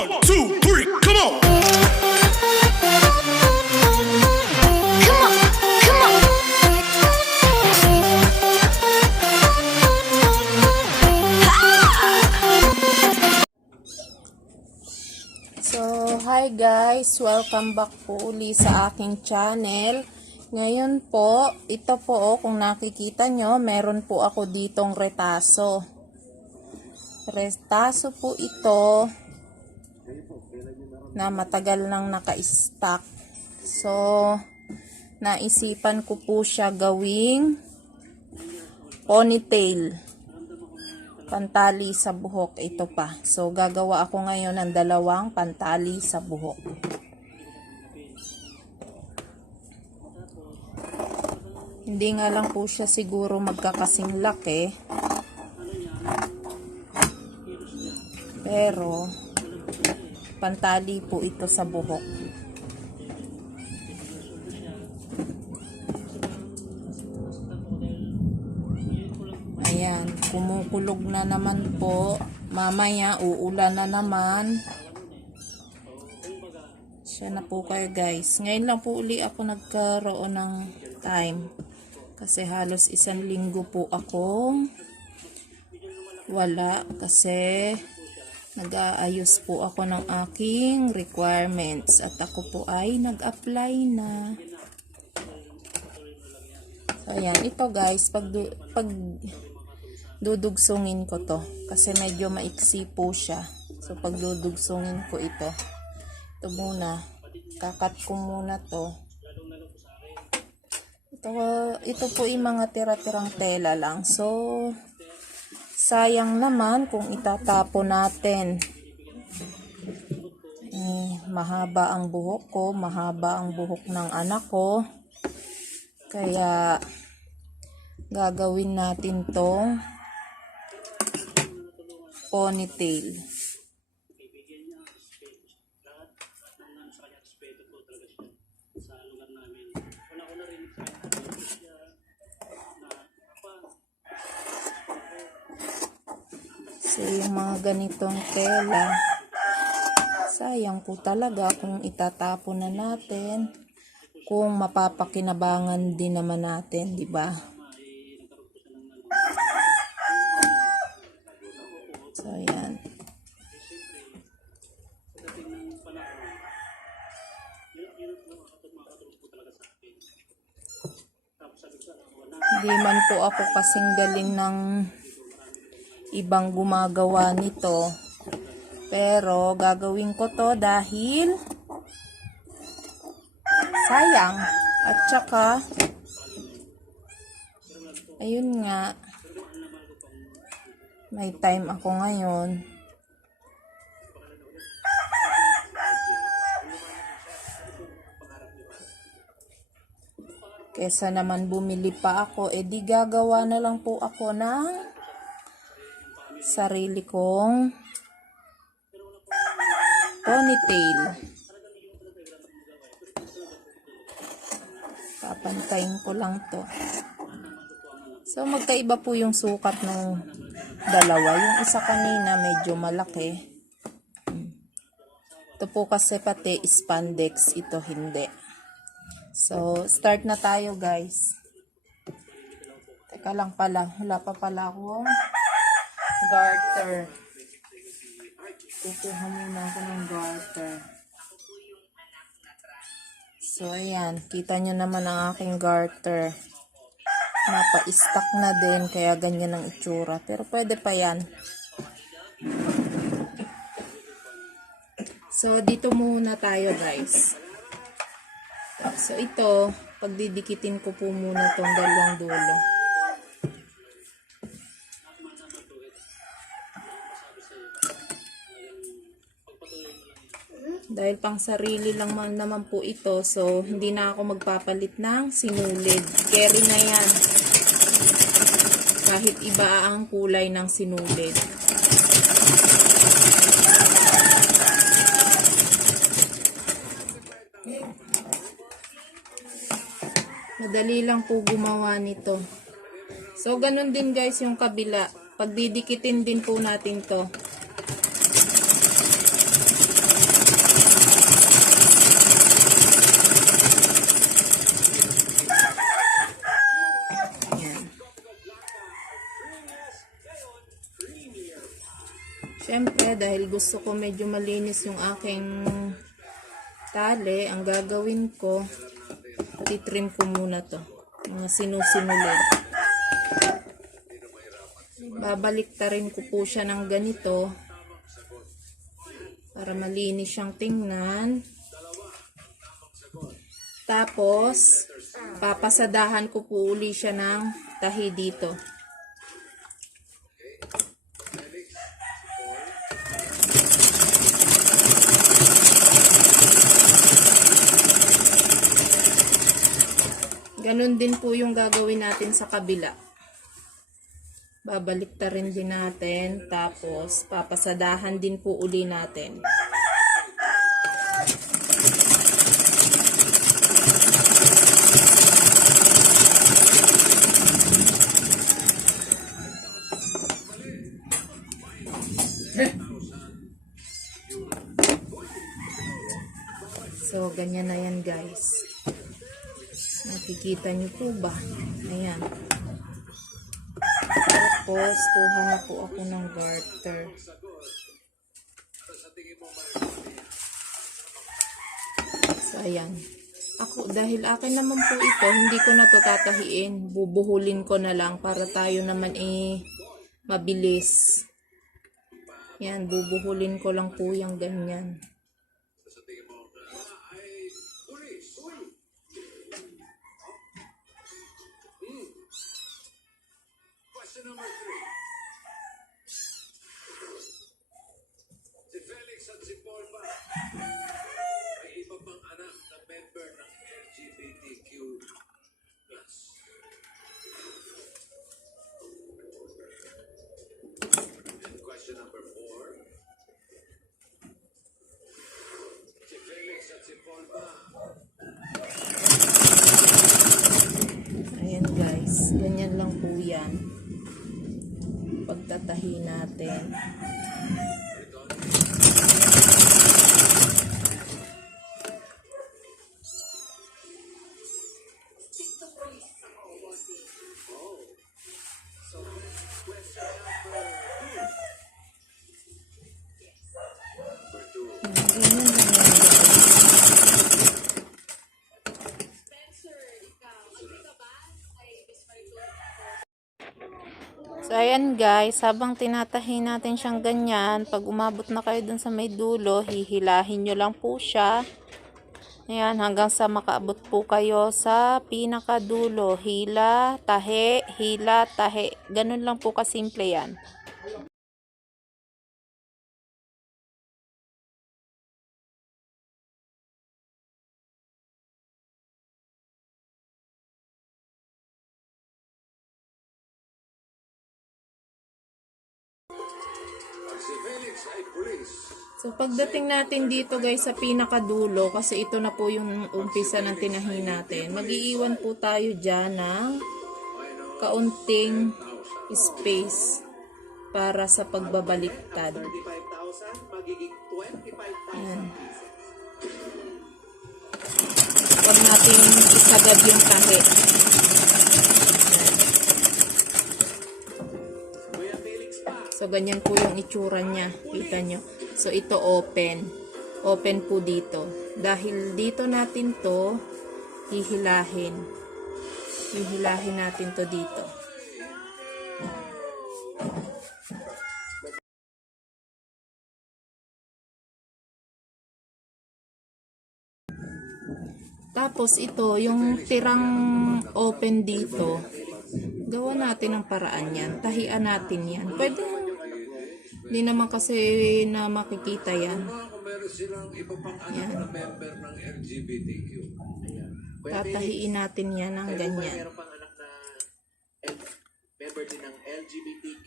One, two, three, come on! Come on, come on. So, hi guys! Welcome back po uli sa aking channel. Ngayon po, ito po oh, kung nakikita nyo, meron po ako ditong retaso. Retaso po ito na matagal nang naka-stock. So, naisipan ko po siya gawing ponytail pantali sa buhok ito pa. So gagawa ako ngayon ng dalawang pantali sa buhok. Hindi nga lang po siya siguro magkakasing laki. Pero pantali po ito sa buhok. Ayan, kumukulog na naman po. Mamaya, uulan na naman. Siya na po kayo guys. Ngayon lang po uli ako nagkaroon ng time. Kasi halos isang linggo po ako wala kasi nag-aayos po ako ng aking requirements at ako po ay nag-apply na. So, ayan. Ito guys, pag, du- pag dudugsungin ko to, kasi medyo maiksi po siya. So, pag dudugsungin ko ito, ito muna, kakat ko muna to. Ito, ito po yung mga tira-tirang tela lang. So, sayang naman kung itatapo natin. Eh, mahaba ang buhok ko, mahaba ang buhok ng anak ko. Kaya, gagawin natin tong ponytail. So, yung mga ganitong tela, sayang po talaga kung itatapon na natin kung mapapakinabangan din naman natin, di ba? So, ayan. Hindi man po ako kasing galing ng ibang gumagawa nito. Pero gagawin ko to dahil sayang. At saka ayun nga may time ako ngayon. Kesa naman bumili pa ako, eh di gagawa na lang po ako ng sarili kong ponytail. Papantayin ko lang to. So, magkaiba po yung sukat ng dalawa. Yung isa kanina medyo malaki. Ito po kasi pati spandex. Ito hindi. So, start na tayo guys. Teka lang pala. Wala pa pala akong garter. Kukuha muna ako ng garter. So, ayan. Kita nyo naman ang aking garter. Napa-stack na din, kaya ganyan ang itsura. Pero pwede pa yan. So, dito muna tayo guys. So, ito, pagdidikitin ko po muna tong dalawang dulo. Dahil pang sarili lang man naman po ito, so hindi na ako magpapalit ng sinulid. Carry na yan. Kahit iba ang kulay ng sinulid. Madali lang po gumawa nito. So, ganun din guys yung kabila. Pagdidikitin din po natin to. Dahil gusto ko medyo malinis yung aking tali, ang gagawin ko, titrim ko muna to. Mga sinusinulid. Babalik rin ko po siya ng ganito para malinis siyang tingnan. Tapos, papasadahan ko po uli siya ng tahi dito. Din po yung gagawin natin sa kabila. Babalik rin din natin. Tapos, papasadahan din po uli natin. So, ganyan na yan guys. Nakikita niyo po ba? Ayan. Tapos, kuha na po ako ng garter. So, ayan. Ako, dahil akin naman po ito, hindi ko na to tatahiin. Bubuhulin ko na lang para tayo naman eh mabilis. Yan, bubuhulin ko lang po yung ganyan. Si Felix at si Paul ba ay iba pang anak na member ng LGBTQ+. And question number four. Si Felix at si Paul ba Ayan guys, ganyan lang po yan. Pagtatahi natin. So, ayan guys, habang tinatahi natin siyang ganyan, pag umabot na kayo dun sa may dulo, hihilahin nyo lang po siya. Ayan, hanggang sa makaabot po kayo sa pinakadulo. Hila, tahe, hila, tahe. Ganun lang po kasimple yan. So, pagdating natin dito guys sa pinakadulo, kasi ito na po yung umpisa ng tinahi natin, mag-iiwan po tayo dyan ng kaunting space para sa pagbabaliktad. 35,000 magiging 25,000 Ayan. Huwag natin isagad yung tahi. So, ganyan po yung itsura niya. Kita nyo. So, ito open. Open po dito. Dahil dito natin to hihilahin. Hihilahin natin to dito. Tapos ito, yung tirang open dito, gawa natin ang paraan yan. Tahian natin yan. Pwede, hindi naman kasi na makikita yan. Kung meron silang iba pang anak Yan. na member ng LGBTQ. Tatahiin natin yan ng ganyan. Meron pang anak na member din ng LGBTQ+.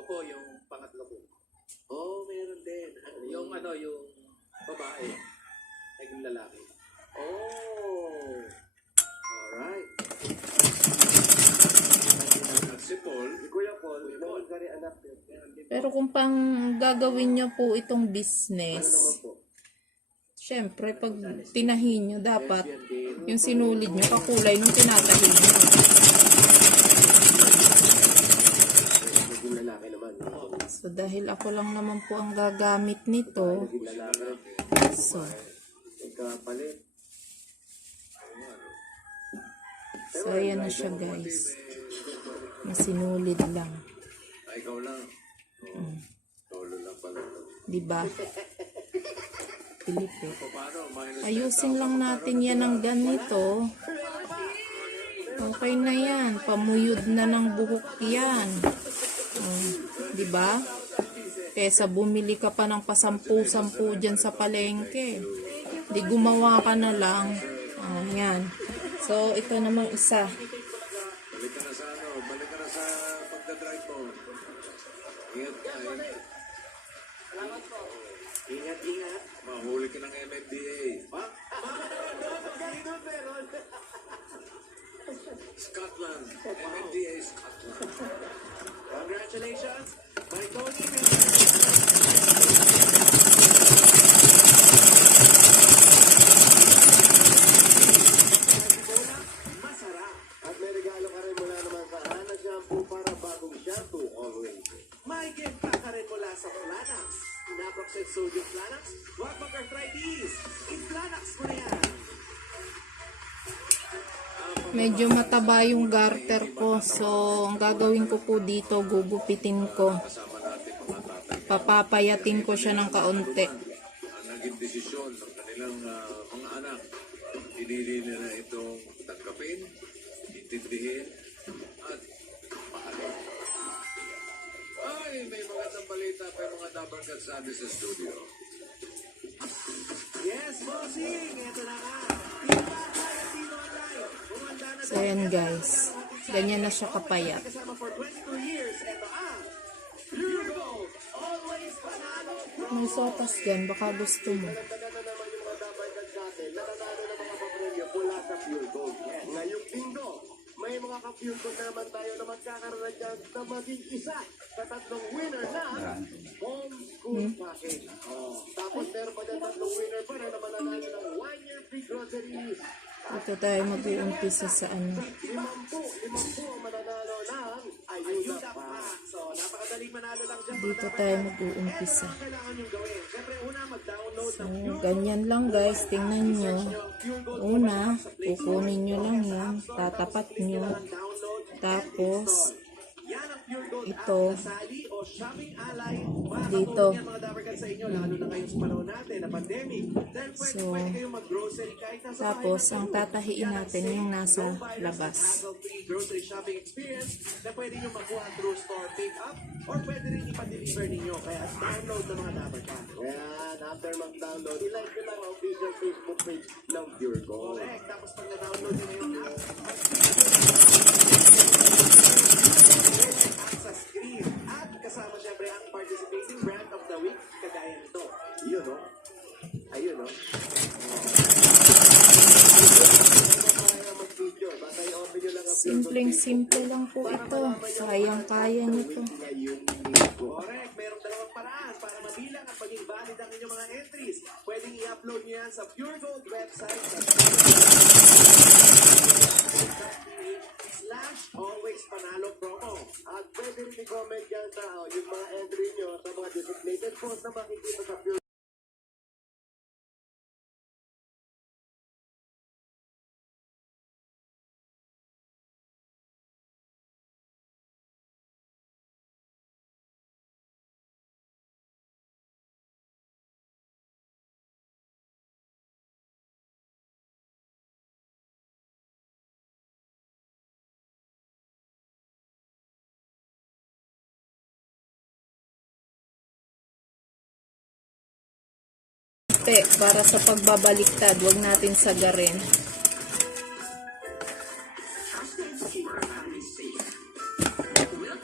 Opo, yung pangatlo po. Oh, meron din. Ano Yung ano, yung babae. Ay, yung lalaki. Oh. Alright. Si Paul, Kuya Paul, meron ka rin anak. Pero kung pang gagawin nyo po itong business, Po. syempre pag tinahin nyo, dapat yung sinulid nyo, kakulay nung tinatahin nyo. So, dahil ako lang naman po ang gagamit nito, so, so ayan na siya guys. Masinulid lang. Ay, ikaw lang. Oo. Solo lang pala. to. Di ba? Pilipit. Minus Ayusin lang natin yan ng ganito. Okay na yan. Pamuyod na ng buhok yan. Oh, di ba? Kesa bumili ka pa ng pasampu-sampu dyan sa palengke. Di gumawa ka na lang. Oh, yan. So, ito namang isa. Congratulations. My Tony. Medyo mataba yung garter ko. So, ang gagawin ko po dito, gugupitin ko. Papapayatin ko siya ng kaunti. Naging desisyon ng kanilang ah, mga anak, pinili nila itong tanggapin, intindihin, at pahalin. Ay, may magandang balita pa yung mga dabarkat sa sa studio. Yes, bossing! Ito na nga. So, ayan guys. Ganyan na siya kapayat. kasama for 22 years. Ito ang Pure Gold. Always panalo. May sopas dyan, baka gusto mo. Ngayong linggo, may mga ka-Pure Gold naman tayo na magkakaroon na dyan na maging isa sa tatlong winner na home school package. Oh. Tapos meron pa dyan tatlong winner pa na naman nanalo ng one-year free groceries. Ito tayo mag-uumpisa sa ano. Dito tayo mag-uumpisa. So, ganyan lang guys. Tingnan nyo. Una, kukunin nyo lang yan. Tatapat nyo. Tapos, Yan ang Pure Gold ito. Dito. Makakatulong yan mga dabarkan sa inyo, lalo na ngayon sa panahon natin na pandemic. Dahil pwede, So, pwede kayong mag-grocery kahit nasa Tapos, ang tatahiin natin yung nasa labas. grocery shopping experience na pwede nyo makuha through store pick-up or pwede rin ipa-deliver ninyo. Kaya download ng mga dabarkan. Ayan, after mag-download, ilike nyo lang ang official Facebook page ng Pure Gold. Correct. Tapos pag na-download nyo na yung app, participating brand of the week, kagaya nito. Yun, no? Ayun, no? ang Pure Gold simpleng simple lang po ito. Sayang-kaya nito. ngayong linggo. Correct. Merong dalawang paraan para mabilang at maging valid ang inyong mga entries. Pwedeng i-upload nyo yan sa Pure Gold website always panalo promo. At pwede rin i-comment dyan sa oh, yung mga entry nyo sa mga designated posts na makikita sa Pure Te, para sa pagbabaliktad, wag natin sagarin.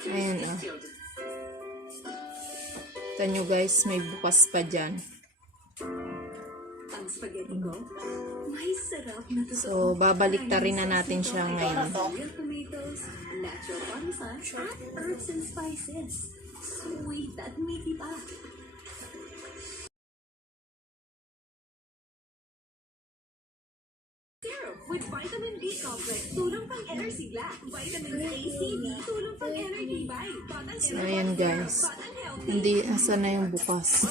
Ayan o. Ito nyo guys, may bukas pa dyan. May sarap na. So, babaliktarin na natin siya ngayon. Natural parmesan, at herbs and spices. Sweet at meaty pa. Vitamin B complex, tulong pang energy sigla. Vitamin A, C, D, tulong pang energy vibe. Batang So, ayan guys. Hindi, asa na yung bukas?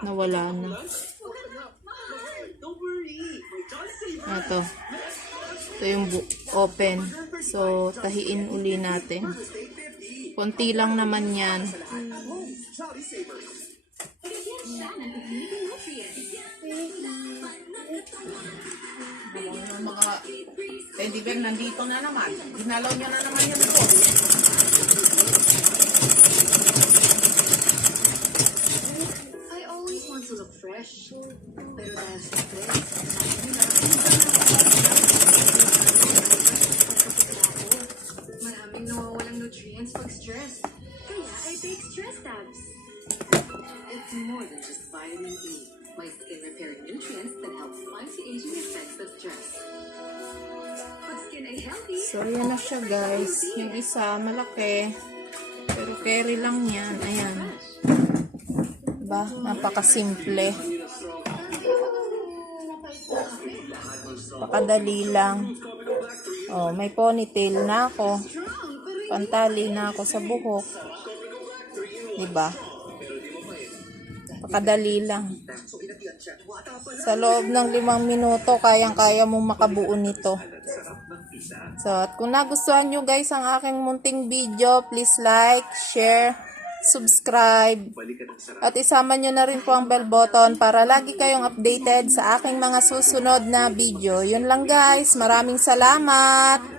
Nawala na. Ito. Ito yung bu- open. So, tahiin uli natin. Konti lang naman yan. Bear nandito na naman. Ginalaw niya na naman yung po. I always want to look fresh. Pero dahil sa maraming nawawalang nutrients pag stress. Kaya I take stress tabs. It's more than just vitamin E. My skin repairing nutrients that help fight the aging effects of stress. So, yan na siya guys. Yung isa, malaki. Pero carry lang yan. Ayan. Diba? Napakasimple. Pakadali lang. Oh, may ponytail na ako. Pantali na ako sa buhok. Diba? Pakadali lang. Sa loob ng limang minuto, kayang-kaya mong makabuo nito. So, at kung nagustuhan nyo guys ang aking munting video, please like, share, subscribe. At isama nyo na rin po ang bell button para lagi kayong updated sa aking mga susunod na video. Yun lang guys. Maraming salamat!